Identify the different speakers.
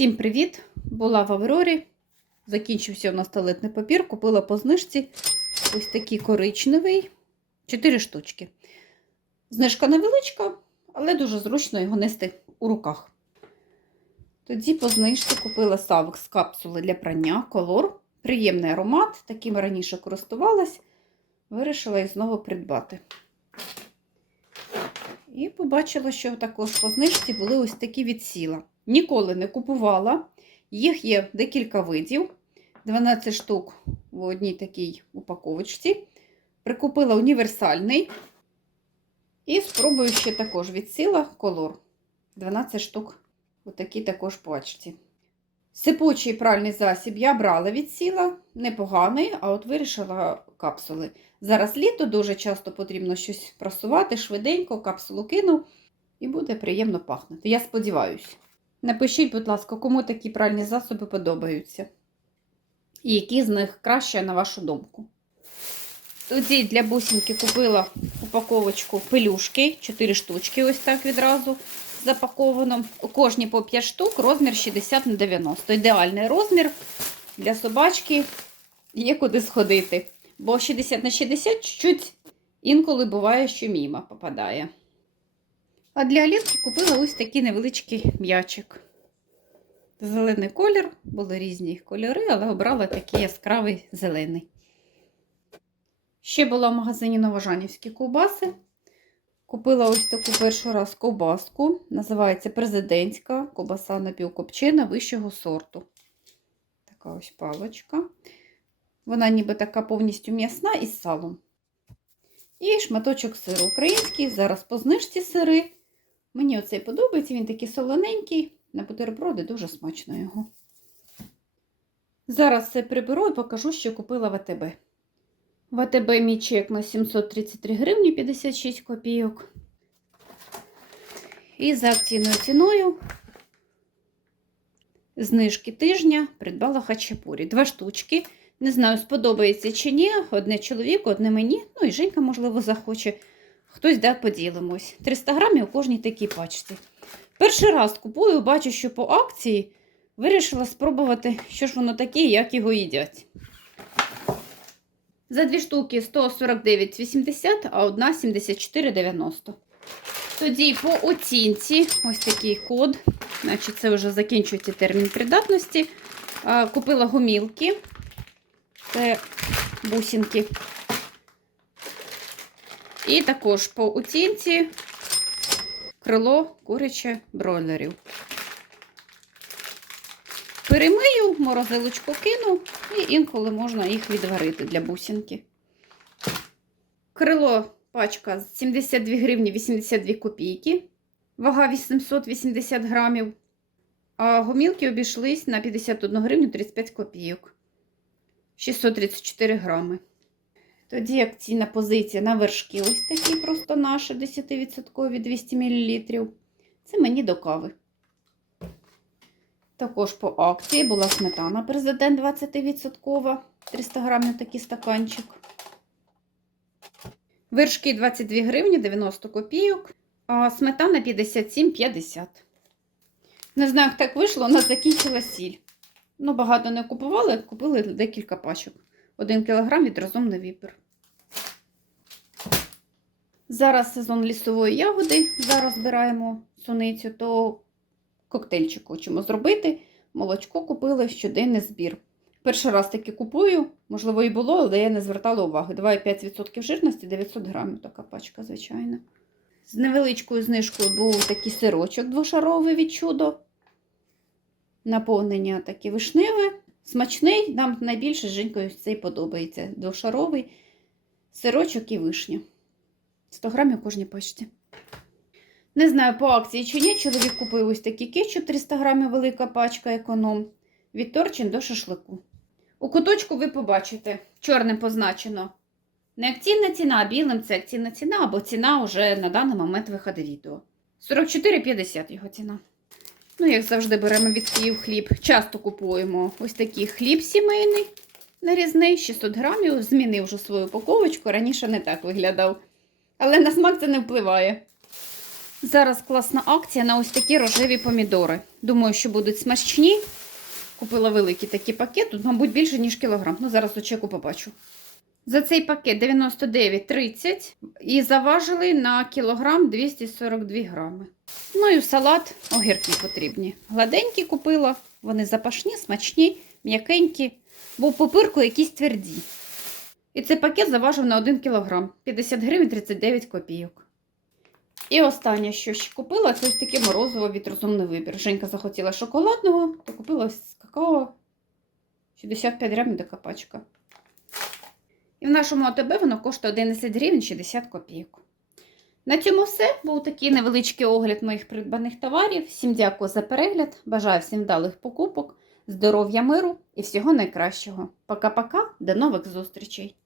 Speaker 1: Всім привіт! Була в Аврорі. Закінчився у нас туалетний папір. Купила по знижці ось такий коричневий. 4 штучки. Знижка невеличка, але дуже зручно його нести у руках. Тоді по знижці купила Савекс капсули для прання, колор. Приємний аромат, таким раніше користувалась. Вирішила їх знову придбати. І побачила, що також по знижці були ось такі від сіла. Ніколи не купувала. Їх є декілька видів. 12 штук в одній такій упаковочці. Прикупила універсальний. І спробую ще також від сіла колор. 12 штук у такій також пачці. Сипучий пральний засіб я брала від сіла, непоганий, а от вирішила капсули. Зараз літо дуже часто потрібно щось просувати, швиденько, капсулу кину і буде приємно пахнути. Я сподіваюся. Напишіть, будь ласка, кому такі пральні засоби подобаються. І які з них краще, на вашу думку. Тоді для бусинки купила упаковочку пелюшки, 4 штучки, ось так відразу запаковано. У кожній по 5 штук, розмір 60 на 90. Ідеальний розмір для собачки є куди сходити. Бо 60 на 60 чуть-чуть інколи буває, що міма попадає. А для Алінки купила ось такий невеличкий м'ячик. Зелений колір, були різні кольори, але обрала такий яскравий зелений. Ще була в магазині Новожанівські ковбаси. Купила ось таку перший раз ковбаску. Називається президентська ковбаса напівкопчена вищого сорту. Така ось палочка. Вона ніби така повністю м'ясна із салом. І шматочок сиру український. Зараз по знижці сири. Мені оцей подобається, він такий солоненький, на бутерброди дуже смачно його. Зараз все приберу і покажу, що купила в АТБ. В АТБ мій чек на 733 гривні 56 копійок. І за акційною ціною знижки тижня придбала хачапурі. Два штучки. Не знаю, сподобається чи ні. Одне чоловіку, одне мені. Ну і Женька, можливо, захоче. Хтось да поділимось. 300 грамів у кожній такій пачці. Перший раз купую, бачу, що по акції вирішила спробувати, що ж воно таке, як його їдять. За дві штуки 149,80, а одна 74,90. Тоді по оцінці, ось такий код. Значить, це вже закінчується термін придатності. Купила гумілки. Це бусинки. І також по оцінці крило куряче бройлерів. Перемию, морозилочку кину, і інколи можна їх відварити для бусинки. Крило пачка 72 гривні 82 копійки, вага 880 грамів. А гомілки обійшлись на 51 гривню 35 копійок. 634 грами. Тоді акційна позиція на вершки ось такі просто наші 10% 200 мл. Це мені до кави. Також по акції була сметана президент 20%, 300 грамів такий стаканчик. Вершки 22 гривні 90 копійок, а сметана 57,50. Не знаю, як так вийшло, у нас закінчила сіль. Ну, багато не купували, купили декілька пачок. 1 кг від розумний вибір. Зараз сезон лісової ягоди. Зараз збираємо суницю, то коктейльчик хочемо зробити. Молочко купили щоденний збір. Перший раз таки купую, можливо, і було, але я не звертала уваги. 2,5% жирності, 900 грамів така пачка, звичайно. З невеличкою знижкою був такий сирочок двошаровий від чудо. Наповнення таке вишневе, смачний, нам найбільше з Женькою цей подобається. Двошаровий сирочок і вишня. 100 грамів кожній пачці. Не знаю, по акції чи ні, чоловік купив ось такий кетчуп 300 грамів велика пачка економ. Від торчин до шашлику. У куточку ви побачите, чорним позначено. Не акційна ціна, а білим це акційна ціна, або ціна вже на даний момент виходу відео. 44,50 його ціна. Ну, як завжди, беремо від Київ хліб. Часто купуємо ось такий хліб сімейний нарізний, 600 грамів. Змінив вже свою упаковочку, раніше не так виглядав. Але на смак це не впливає. Зараз класна акція на ось такі рожеві помідори. Думаю, що будуть смачні. Купила великий такий пакет, тут, мабуть, більше, ніж кілограм. Ну, зараз у чеку побачу. За цей пакет 99,30 і заважили на кілограм 242 грами. Ну і в салат огірки потрібні. Гладенькі купила, вони запашні, смачні, м'якенькі, бо в пупирку якісь тверді. І цей пакет заважив на 1 кілограм 50 гривень 39 копійок. І останнє, що ще купила, це ось таке морозиво від розумний вибір. Женька захотіла шоколадного, то купила ось какао 65 грамів така пачка. І в нашому АТБ воно коштує 11 гривень 60 копійок. На цьому все. Був такий невеличкий огляд моїх придбаних товарів. Всім дякую за перегляд. Бажаю всім вдалих покупок, здоров'я, миру і всього найкращого. Пока-пока, до нових зустрічей!